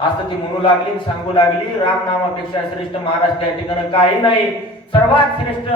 असं ती म्हणू लागली, सांगू लागली, राम नामापेक्षा श्रेष्ठ महाराज त्या ठिकाणी काही नाही. सर्वात श्रेष्ठ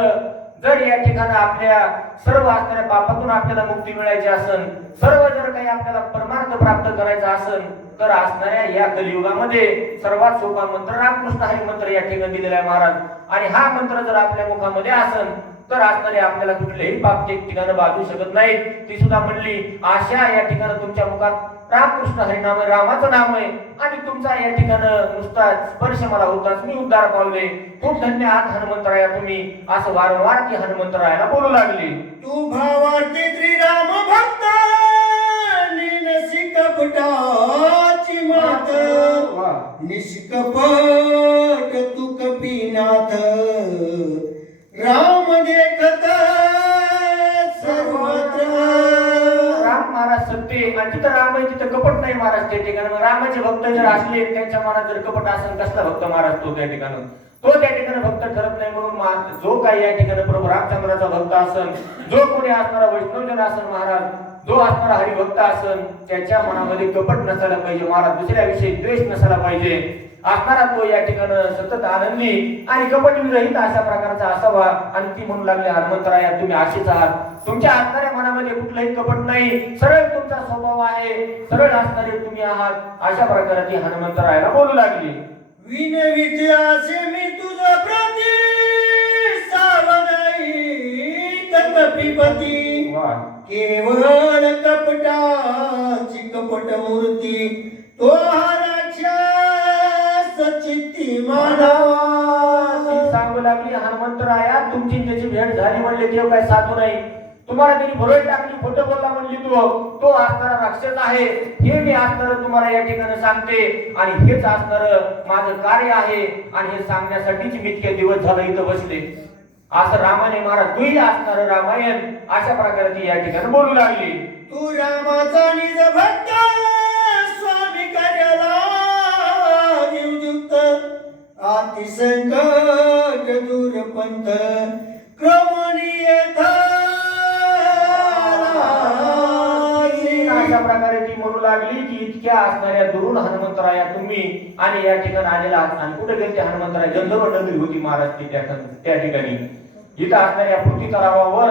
जर या ठिकाणी आपल्या सर्व असणाऱ्या पापातून आपल्याला मुक्ती मिळायची असेल, सर्व जर काही आपल्याला परमार्थ प्राप्त करायचा असेल, तर असणाऱ्या या कलियुगामध्ये सर्वात सोपा मंत्र रामकृष्ण हरी मंत्र या ठिकाणी दिलेला आहे महाराज. आणि हा मंत्र जर आपल्या मुखामध्ये असेल तर असणारे आपल्याला कुठलेही पाप एक ठिकाणी बाजू शकत नाही. ती सुद्धा म्हणली, आशा या ठिकाणी तुमच्या मुखात रामकृष्ण हरिनाम आहे, रामाचं नाम आहे, आणि तुमचा या ठिकाणी नुसता स्पर्श मला होताच मी उद्धार पावले. खूप धन्य आहात हनुमंतराया तुम्ही, असं वारंवार ती हनुमंतरायाला बोलू लागली. तू भावाचे श्रीराम भक्त निशिकपटाची मात, निष्कपट तू कपीनाथ, राम देखत सर्वत्र. राम महाराज सत्य, आणि तिथं राम आहे तिथं कपट नाही महाराज त्या ठिकाणी. रामाचे भक्त जर असले, त्यांच्या मनात जर कपट असेल, कसला भक्त महाराज तो त्या ठिकाणी? तो त्या ठिकाणी भक्त ठरत नाही. म्हणून जो काही या ठिकाणी प्रभू रामचंद्राचा भक्त असेल, जो कोणी असणारा वैष्णवजन असेल महाराज, जो असणारा हरिभक्त असेल, त्याच्या मनामध्ये कपट नसायला पाहिजे महाराज, दुसऱ्याविषयी द्वेष नसायला पाहिजे. असणारा तो या ठिकाणी सतत आनंदी आणि कपट विरहित अशा प्रकारचा असावा. आणि ती म्हणू लागली, हनुमंतराया तुम्ही अशीच आहात, तुमच्या असणाऱ्या मनामध्ये कुठलंही कपट नाही, सरळ तुमचा स्वभाव आहे, सरळ असणारे तुम्ही आहात, अशा प्रकारे ती हनुमंतरायाला बोलू लागली. विनवित असे मी तुझा प्रती सावधाई कपिपती, केवळ कपटाची कपट मूर्ती, तो राक्षस चित्ती मानवा. सांगू लागली, हनुमंतराया तुमची त्याची भेट झाली म्हणले देव काय साधू नाही, तुम्हाला त्यांनी भरोई टाकली, खोटं बोलला म्हणली तो असणारा राक्षस आहे, हे मी असणार तुम्हाला या ठिकाणी सांगते. आणि हेच असणार माझं कार्य आहे, आणि हे सांगण्यासाठीच मी इतके दिवस झालं इथं बसले. असं रामाने महाराज तूही असणार रामायण, अशा प्रकारे ती या ठिकाणी बोलू लागली. तू रामाचा निज भक्त स्वामी कार्याला नियुक्त, अतिसंकट दूर पंथ क्रमणीय अशा प्रकारे ती म्हणू लागली की इतक्या असणाऱ्या दुरून हनुमंतराया तुम्ही आणि या ठिकाणी आलेला आहात. आणि कुठे गेले हनुमंतराय? गंधर्व नगरी होती महाराज ती त्या ठिकाणी. इथं असणाऱ्या पृथ्वी तलावावर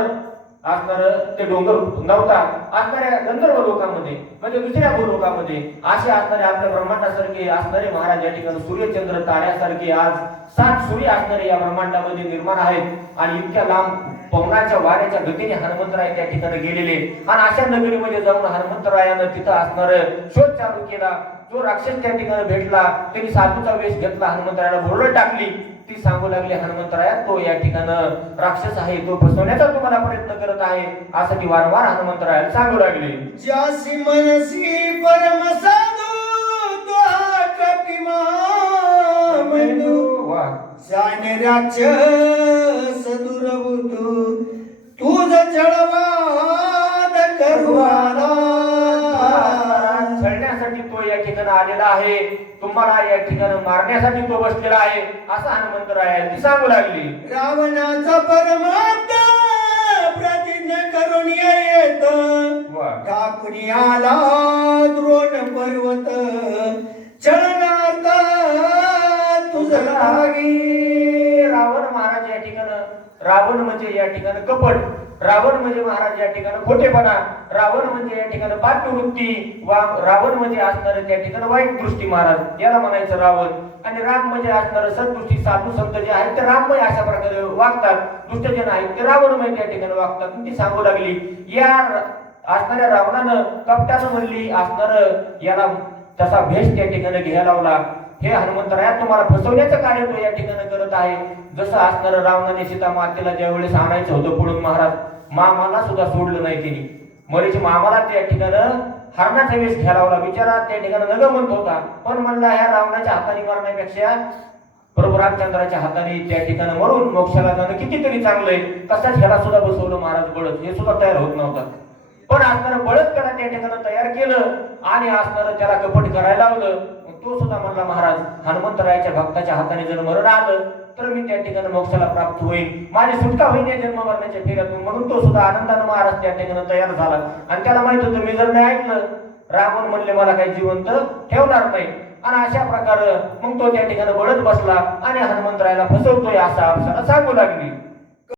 असणार ते डोंगर नव्हता, असणाऱ्या गंधर्व लोकांमध्ये म्हणजे दुसऱ्या भूलोकामध्ये असे असणारे आपल्या ब्रह्मांडासारखे असणारे महाराज या ठिकाणी सूर्यचंद्र ताऱ्यासारखे आज 7 सूर्य असणारे या ब्रह्मांडामध्ये निर्माण आहेत. आणि इतक्या लांब पवनाच्या वाऱ्याच्या गतीने हनुमंतराय त्या ठिकाणी गेलेले. आणि अशा नगरीमध्ये जाऊन हनुमंतरायानं तिथं असणार शोध चालू केला. जो राक्षस त्या ठिकाणी भेटला त्यांनी साधूचा वेश घेतला, हनुमंतरायाला भोरड टाकली. ती सांगू लागली, हनुमंतराया तो या ठिकाणी राक्षस आहे, तो फसवण्याचा तुम्हाला प्रयत्न करत आहे, असं ती वारंवार हनुमंतरायाला सांगू लागली. ज्यासी मनसी परम साधू तो कपिमा बंधू, जाने राक्षस दुर्बुद्धू, तुझ छळवाद करुवाला. छळण्यासाठी तो या ठिकाणी आलेला आहे, तुम्हाला या ठिकाणी मारण्यासाठी तो बसलेला आहे, असं हनुमंतराया सांगू लागली. रावणाचा परमार्थ प्रतिज्ञा करून येत, टाकुनी आला द्रोण पर्वत, छळणार्थ तुझं लागी. रावण महाराज या ठिकाणी, रावण म्हणजे या ठिकाणी कपट, रावण म्हणजे महाराज या ठिकाणी खोटेपणा, रावण म्हणजे या ठिकाणी पापवृत्ती, रावण म्हणजे असणार त्या ठिकाणी वाईट दृष्टी महाराज याला म्हणायचं रावण. आणि राम म्हणजे असणार सदृष्टी, साधू संत जे आहेत ते राममय अशा प्रकारे वागतात, दुष्टजन आहेत ते रावणमय त्या ठिकाणी वागतात. ती सांगू लागली, या असणाऱ्या रावणानं कपटानं म्हणली असणार याला तसा भेष त्या ठिकाणी घ्यायला लावला. हे हनुमंतराया तुम्हाला फसवण्याचं कार्य तो या ठिकाणी करत आहे. जसं असणार रावणाने सीता मातेला ज्या वेळेस आणायचं होतं पुढून महाराज, मामाला सुद्धा सोडलं नाही तिने. मरीची मामाला त्या ठिकाणी हरणाचा वेश घ्यायला बिचारा त्या ठिकाणी नग म्हणत होता, पण म्हणला ह्या रावणाच्या हाताने मारण्यापेक्षा प्रभू रामचंद्राच्या हाताने त्या ठिकाणी मरून मोक्षाला जाणं कितीतरी चांगलंय. तसाच ह्याला सुद्धा बसवलं महाराज बळद, हे सुद्धा तयार होत नव्हता. पण असणार बळद त्याला त्या ठिकाणी तयार केलं आणि असणार त्याला कपट करायला लावलं. तो सुद्धा म्हणला, महाराज हनुमंतरायाच्या भक्ताच्या हाताने जर मरण आलं तर मी त्या ठिकाणी मोक्षाला प्राप्त होईल, माझी सुटका होईल या जन्म मरणाच्या फेऱ्यातून. म्हणून तो सुद्धा आनंदाने महाराज त्या ठिकाणी तयार झाला. आणि त्याला माहित होतं मी जर नाही ऐकलं, रावण म्हणले मला काही जिवंत ठेवणार नाही. आणि अशा प्रकारे मग तो त्या ठिकाणी बळत बसला आणि हनुमंतरायाला फसवतोय असा अप्सरा सांगू लागली.